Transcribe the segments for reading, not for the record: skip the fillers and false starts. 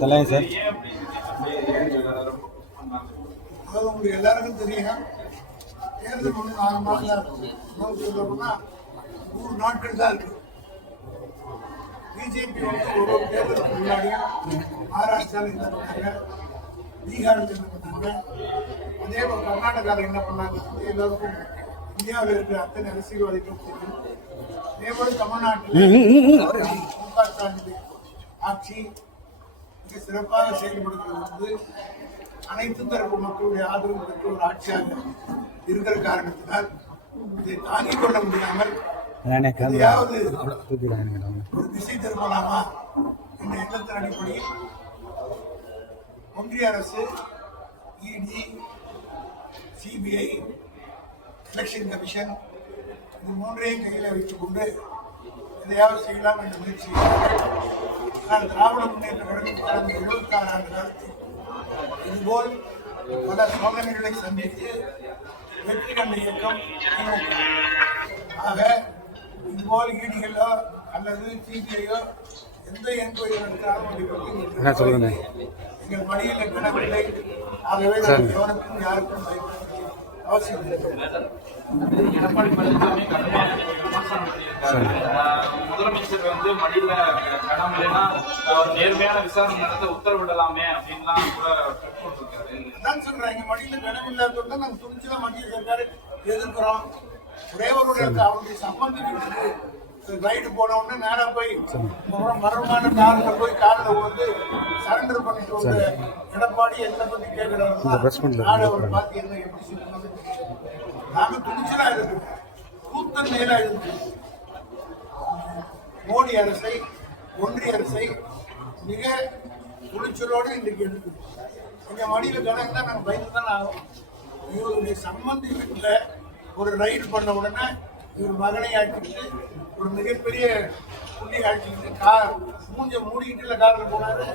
தலையா sir உங்களுக்கு எல்லாருக்கும் தெரியும். தேர்தல் ஒன்று 4 மாதம் 100 நாட்கள் தான் இருக்கு. பிஜேபி வந்து ஒரு தேர்தலுக்கு முன்னாடியும் மகாராஷ்டிராவில் என்ன பண்ணாங்க, பீகாரில் என்ன பண்ணாங்க, அதே போல் கர்நாடகாவில் என்ன பண்ணாங்க, எல்லாருக்கும் இந்தியாவில் இருக்கிற அத்தனை அரசியல்வாதிகளும் தெரியும். அதே போல தமிழ்நாட்டில் முக ஸ்டாலின் ஆட்சி மிக சிறப்பாக செயல்படுகிறது வந்து அனைத்து தரப்பு மக்களுடைய ஆதரவு பெற்ற ஒரு ஆட்சியாக இருக்கிற காரணத்தினால் இதை தாங்கிக் கொள்ள முடியாமல் எதையாவது ஒரு திசை திரும்பலாமா என்ற எண்ணத்தின் அடிப்படையில் ஒன்றிய அரசு, இடி, சிபிஐ, எலெக்ஷன் கமிஷன் இது மூன்றையும் கையில் வைத்துக் கொண்டு எதையாவது செய்யலாம் என்ற முயற்சி. ஆனால் திராவிட முன்னேற்ற கழகம் கடந்த 76 ஆண்டு காலத்தில் இதுபோல் பல சோதனைகளை சந்தித்து வெற்றி கண்ட இயக்கம் திமுக. ஆக இதுபோல் ஈடிகளோ அல்லது சிபிஐயோ எந்த என்கொயரி நடத்தாலும் எங்கள் மடியில் எட்டவில்லை. ஆகவே எவருக்கும் யாருக்கும் அவசியம் இல்லை. எடப்பாடி பழனிசாமி கடுமையான முதலமைச்சர் வந்து மடியில கடம் இல்லைன்னா அவர் நேர்மையான விசாரணை நடத்த உத்தரவிடலாமே அப்படின்லாம் கூட இருக்காரு. அதான் சொல்றேன், எங்க மடியில கடம் இல்லாத நாங்க துணிச்சுல மத்திய சர்க்காரு எதிர்க்கிறோம். ஒரே ஒரு அவருடைய சம்பந்தத்துக்கு ரைடு போன உடனே நேரா போய் மரணமான காரில் போய் காரில் வந்து சரண்டர் பண்ணிட்டு வந்து எடப்பாடி என்ன பத்தி கேட்கிறாரு. நாடு அவர் பார்த்து என்ன எப்படி சொல்லுங்க, நாங்க துணிச்சலா இருக்கு, கூத்தன் மேலா இருக்கு. மோடி அரசை, ஒன்றிய அரசை மிக துணிச்சலோடு இன்றைக்கு இருக்கு. எங்க மடியில கணக்கு தான் நாங்கள் பயந்து தான் ஆகும். இவருடைய சம்பந்தி வீட்டில் ஒரு ரைடு பண்ண உடனே இவர் மகனை அழைச்சிக்கிட்டு ஒரு மிகப்பெரிய புள்ளி அழைச்சிக்கிட்டு கார் மூஞ்ச மூடிக்கிட்டு காரில் போனாரு.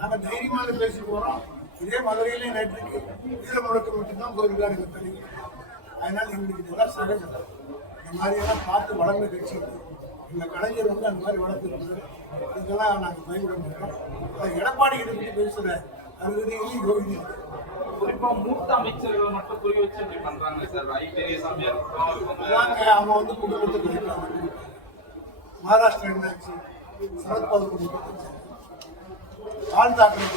நாங்கள் தைரியமாக பேசி போகிறோம். இதே மதுரையிலே நேற்றுக்கு வீர முழக்கம் மட்டும்தான் போயிருக்காரு எங்கள் தெரியும். அதனால் எங்களுக்கு இதெல்லாம் சகஜம். இந்த மாதிரியெல்லாம் பார்த்து வளர்ந்த கட்சி இந்த கலைஞர் வந்து அந்த மாதிரி வளர்த்துருக்காரு. இதெல்லாம் நாங்கள் பயன்பட மாட்டோம். எடப்பாடி இதை பற்றி பேசுகிற அருகதையும் யோகி குறிப்பா மூத்த அமைச்சர்கள் மட்டும் குறி வச்சு இப்படி பண்றாங்க சார். பெரியசாமி அவங்க வந்து குடும்பத்துக்கு இருக்கிறாங்க. மகாராஷ்டிரா என்னாச்சு, சரத்பவார் குடும்பத்துக்கு ஆள் தாக்கல்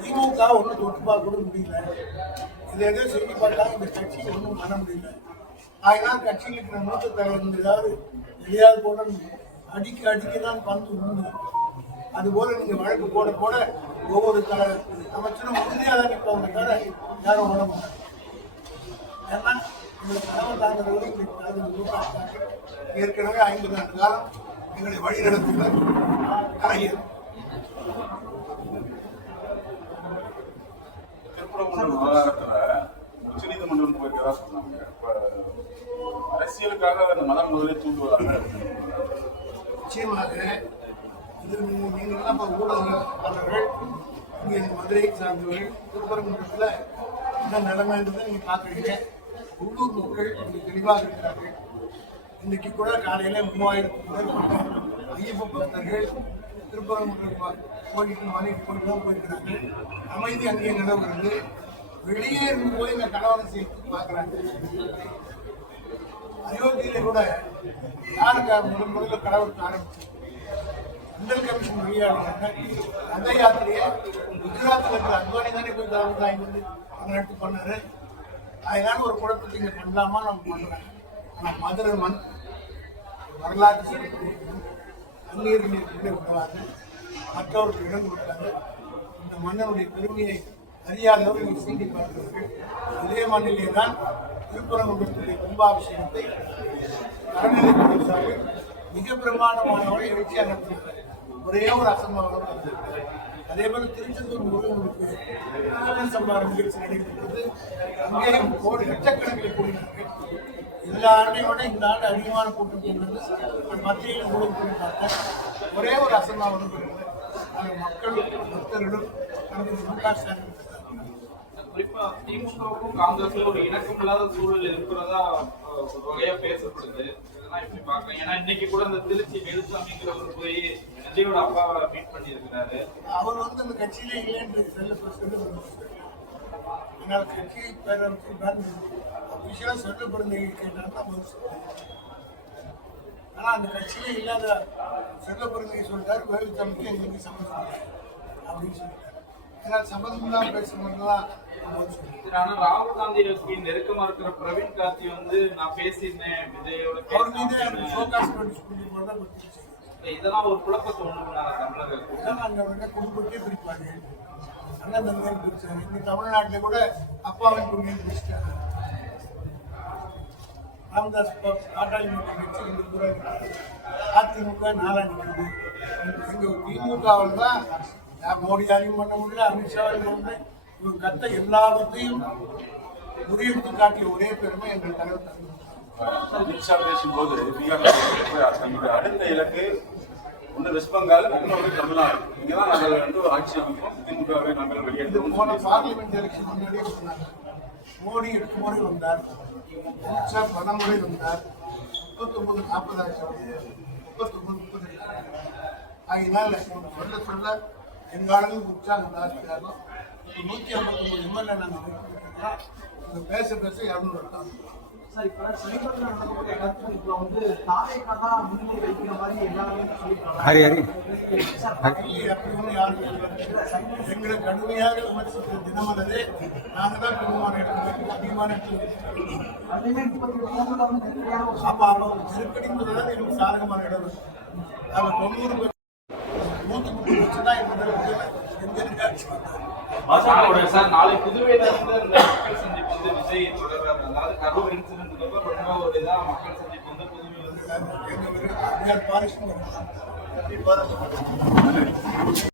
திமுக ஒன்றும் தொட்டு பார்க்க கூட முடியல. இதை எதோ செய்தி பார்த்தா இந்த கட்சி ஒன்றும் பண்ண முடியல. அதனால் கட்சியில் இருக்கிற மூத்த தலைவர் ஏதாவது எதையாவது போட அடிக்க தான் பந்து உண்டு. அதுபோல நீங்க வழக்கு போட போட ஒவ்வொரு அமைச்சரும் உறுதியாக தான் நிற்பவங்க தவிர யாரும் ஓட மாட்டாங்க. ஏன்னா உங்களுக்கு கனவு தாங்கிறவர்கள் இன்னைக்கு தலைவர் ஏற்கனவே 50 ஆண்டு காலம் எங்களை வழி நடத்துகிறார் கலைஞர். திருப்பரங்குன்றம் விவகாரத்துல உச்சநீதிமன்றம் போயிருக்கிறதா சொன்னாங்க. அரசியலுக்காக அந்த மதம் முதலே தூண்டுவதாக நிச்சயமாக இது நீங்கள்லாம் இப்போ ஊடகங்கள் இங்கே மதுரையை சார்ந்தவர்கள் திருப்பரங்குன்றத்தில் என்ன நிலைமைன்றதை நீங்கள் பார்க்குறீங்க. உள்ளூர் மக்கள் இங்கே தெளிவாக இருக்கிறார்கள். இன்றைக்கு கூட காலையில் 3000க்கும் மேற்பட்ட ஐயப்ப பக்தர்கள் திருப்பரங்குன்றம் கோயிலுக்கு மலைக்கு போயிட்டு தான் போயிருக்கிறாங்க. அமைதி அங்கேயே நிலவுகிறது. வெளியே இருந்து போய் இந்த கலவரம் செய்து பார்க்குறாங்க. அயோத்தியில கூட யாருக்கு முதல்ல கலவரத்தை ஆரம்பிச்சு சென்ட்ரல் கமிஷன் வழியாக ரத யாத்திரையை குஜராத்தில் இருக்கிற அத்வானி தானே போய் கலவரத்தை வாங்கி அவங்க எடுத்து பண்ணாரு. அதனால ஒரு குழப்பத்தை இங்கே பண்ணலாமா நம்ம பண்ணுறோம். ஆனால் மதுரை மண் வரலாற்று சிறப்பு அந்நீர் நீர் விடுவாங்க, மற்றவருக்கு இடம் கொடுத்தாங்க. இந்த மன்னனுடைய பெருமையை அறியாதவர் இங்கே சீண்டி பார்க்கிறார்கள். இதே மண்ணிலே தான் திருப்பரங்குன்றத்துடைய கும்பாபிஷேகத்தை அறநிலைத்துறை சார்பில் மிக பிரமாண்டமானவரை எழுச்சியாக நடத்தியிருக்கிறார். ஒரே ஒரு அசம்பாவிதம் நடந்திருக்கிறார். அதே போல திருச்செந்தூர் முருகனுக்கு சம்பாரம் நிகழ்ச்சி நடைபெற்றது. அங்கேயும் லட்சக்கணக்கில் கூடினார்கள். எல்லா ஆண்டையும் விட இந்த ஆண்டு அதிகமான கூட்டம் கொண்டது மத்தியில் முழுக்க பார்த்தேன். ஒரே ஒரு அசம்பாவிதம் இருக்கிறது. மக்கள் பக்தர்களும் முக ஸ்டாலின் இப்ப திமுகவுக்கும் காங்கிரஸும் ஒரு இணக்கம் இல்லாத சூழல் இருக்கிறதா ஒரு வகையா பேசப்படுது. இதெல்லாம் எப்படி பாக்குறேன்? ஏன்னா இன்னைக்கு கூட இந்த திருச்சி வேலுசாமிங்கிறவர் போய் விஜயோட அப்பாவை மீட் பண்ணி இருக்கிறாரு. அவர் வந்து அந்த கட்சியிலே இல்லைன்னு சொல்லி என்னால கட்சி பேரமைச்சு அபிஷியலா சொல்லப்படுறது கேட்டால் ஆனா அந்த கட்சியிலே இல்லாத சொல்லப்படுறதை சொல்றாரு. வேலுசாமிக்கு எங்களுக்கு சம்மந்தம் இல்லை அப்படின்னு சொல்லிட்டாரு. ஏன்னா சம்மந்தம் தான் பேசுறவங்கலாம் ஆனா ராகுல் காந்திக்கு நெருக்கமா இருக்கிற பிரவீன் காந்தி வந்து நான் பேசியிருந்தேன் விஜயோட அவர் மீது ஃபோக்கஸ் பண்ணி போறதா கொடுத்துருச்சு. இதெல்லாம் ஒரு குழப்பத்தை உண்டு தமிழர்கள். அங்க வந்து குடும்பத்தையே பிரிப்பாங்க. அண்ணன் தந்தையும் பிரிச்சாங்க. இங்க தமிழ்நாட்டில் கூட அப்பாவின் குடும்பம் பிரிச்சிட்டாங்க. ராமதாஸ் பாட்டாளி மக்கள் கட்சி இந்த கூட அதிமுக நாலாண்டு எங்க திமுகவில் தான் மோடியாலையும் பண்ண முடியல, அமித்ஷாவையும் பண்ண முடியல. இவங்க கத்த எல்லாத்தையும் முறியடித்து காட்டிய ஒரே பெருமை எங்கள் தலைவர் தந்து. அமித்ஷா பேசும்போது தன்னுடைய அடுத்த இலக்கு ஒன்று வெஸ்ட் பெங்கால், இன்னொரு தமிழ்நாடு. இங்கதான் நாங்கள் வந்து ஆட்சி அமைப்போம், திமுகவை நாங்கள் வெளியேற்றோம். போன பார்லிமெண்ட் எலெக்ஷன் முன்னாடியே சொன்னாங்க. மோடி 8 முறை வந்தார், அமித்ஷா 10 முறை வந்தார். 39 40 ஆச்சு, 39 30 ஆகினால சொல்ல சொல்ல எங்க ஆளுங்க உற்சாகம் ஜாஸ்தியாகும். இப்போ 159 எம்எல்ஏ நாங்கள் பேச பேச 200 இருக்காங்க. சார், இப்ப சமீபத்தில் நடக்கக்கூடிய கருத்து இப்போ வந்து தாவேக்கா தான் முன்னிலை வைக்கிற மாதிரி எல்லாருமே சொல்லியிருக்காங்க. ஹரி ஹரி அப்படி ஒன்றும் யாரும் இல்லை. எங்களை கடுமையாக விமர்சித்த தினமலரே நாங்கள் தான் பெருமான இடத்துல அதிகமான இடத்துல அதுவுமே 33 வந்து நெருக்கடியான ஒரு அப்போ அவங்க நெருக்கடிங்கிறதுதான் எங்களுக்கு சாதகமான இடம். அவங்க 90 பேர் 130 வச்சு தான் சார் நாளை புதுவையில இருந்து இந்த மக்கள் சந்திப்பு வந்து விஜய் தொடர்றாரு. அதாவது கரூர் இன்சிடென்ட்க்கு அப்புறம் ரொம்ப ஒரு இதா மக்கள் சந்திப்பு வந்து புதுவையில் எங்க பாரிசு